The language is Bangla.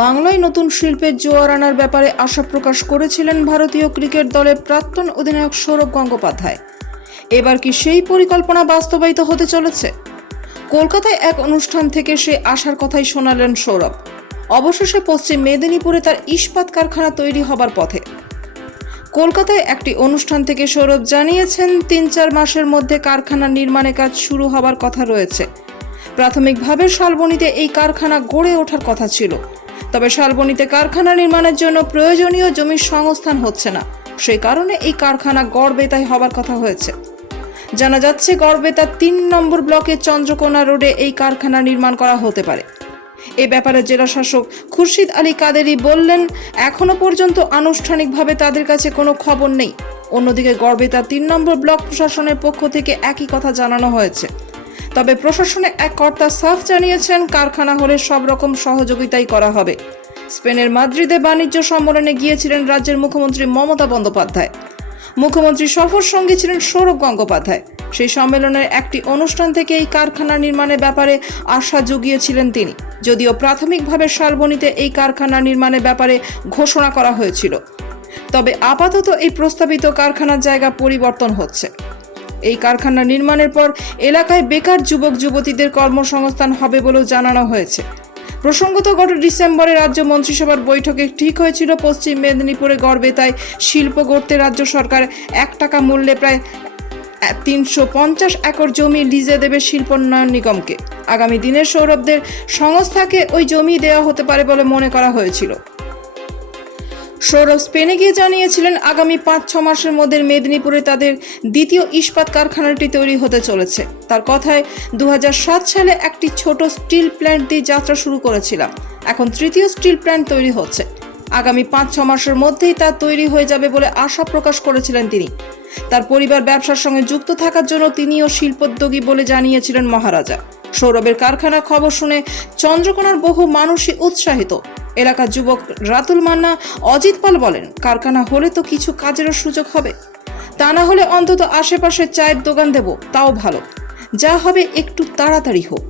বাংলায় নতুন শিল্পের জোয়ার আনার ব্যাপারে আশা প্রকাশ করেছিলেন ভারতীয় ক্রিকেট দলের প্রাক্তন অধিনায়ক সৌরভ গঙ্গোপাধ্যায়। এবার কি সেই পরিকল্পনা বাস্তবায়িত হতে চলেছে? কলকাতায় এক অনুষ্ঠান থেকে সে আশার কথাই শোনালেন সৌরভ। অবশেষে পশ্চিম মেদিনীপুরে তার ইস্পাত কারখানা তৈরি হবার পথে। কলকাতায় একটি অনুষ্ঠান থেকে সৌরভ জানিয়েছেন ৩-৪ মাসের মধ্যে কারখানা নির্মাণের কাজ শুরু হবার কথা রয়েছে। প্রাথমিকভাবে শালবনীতে এই কারখানা গড়ে ওঠার কথা ছিল, তবে শালবনীতে কারখানা নির্মাণের জন্য প্রয়োজনীয় জমির সংস্থান হচ্ছে না, সেই কারণে এই কারখানা গড়বেতায় হবার কথা হয়েছে। জানা যাচ্ছে গড়বেতা ৩ নম্বর ব্লকে চন্দ্রকোনা রোডে এই কারখানা নির্মাণ করা হতে পারে। এ ব্যাপারে জেলা শাসক খুরশিদ আলী কাদেরি বললেন, এখনো পর্যন্ত আনুষ্ঠানিকভাবে তাদের কাছে কোনো খবর নেই। অন্যদিকে গড়বেতা ৩ নম্বর ব্লক প্রশাসনের পক্ষ থেকে একই কথা জানানো হয়েছে। তবে প্রশাসনের এক কর্তা সাফ জানিয়েছেন, কারখানা হলে সব রকম সহযোগিতাই করা হবে। স্পেনের মাদ্রিদে বাণিজ্য সম্মেলনে গিয়েছিলেন রাজ্যের মুখ্যমন্ত্রী মমতা বন্দ্যোপাধ্যায়। মুখ্যমন্ত্রী সফর সঙ্গী ছিলেন সৌরভ গঙ্গোপাধ্যায়। সেই সম্মেলনের একটি অনুষ্ঠান থেকে এই কারখানা নির্মাণের ব্যাপারে আশা জুগিয়েছিলেন তিনি। যদিও প্রাথমিকভাবে শালবনীতে এই কারখানা নির্মাণের ব্যাপারে ঘোষণা করা হয়েছিল, তবে আপাতত এই প্রস্তাবিত কারখানার জায়গা পরিবর্তন হচ্ছে। এই কারখানা নির্মাণের পর এলাকায় বেকার যুবক যুবতীদের কর্মসংস্থান হবে বলেও জানানো হয়েছে। প্রসঙ্গত গত ডিসেম্বরে রাজ্য মন্ত্রিসভার বৈঠকে ঠিক হয়েছিল পশ্চিম মেদিনীপুরে গড়বেতায় শিল্প গড়তে রাজ্য সরকার 1 টাকা মূল্যে প্রায় 350 একর জমি লিজে দেবে শিল্পোন্নয়ন নিগমকে। আগামী দিনের সৌরভদের সংস্থাকে ওই জমি দেওয়া হতে পারে বলে মনে করা হয়েছিল। সৌরভ স্পেনে গিয়ে জানিয়েছিলেন, আগামী 5-6 মাসের মধ্যে মেদিনীপুরে তাদের দ্বিতীয় ইস্পাত কারখানাটি তৈরি হতে চলেছে। তার কথায় 2007 সালে একটি ছোট স্টিল প্ল্যান্ট দিয়ে যাত্রা শুরু করেছিলাম, এখন তৃতীয় স্টিল প্ল্যান্ট তৈরি হচ্ছে। আগামী 5-6 মাসের মধ্যেই তা তৈরি হয়ে যাবে বলে আশা প্রকাশ করেছিলেন তিনি। তার পরিবার ব্যবসার সঙ্গে যুক্ত থাকার জন্য তিনিও শিল্পোদ্যোগী বলে জানিয়েছিলেন মহারাজা। সৌরভের কারখানার খবর শুনে চন্দ্রকোনার বহু মানুষই উৎসাহিত। এলাকার যুবক রাতুল মান্না, অজিত পাল বলেন, কারখানা হলে তো কিছু কাজেরও সুযোগ হবে, তা না হলে অন্তত আশেপাশে চায়ের দোকান দেব, তাও ভালো। যা হবে একটু তাড়াতাড়ি হোক।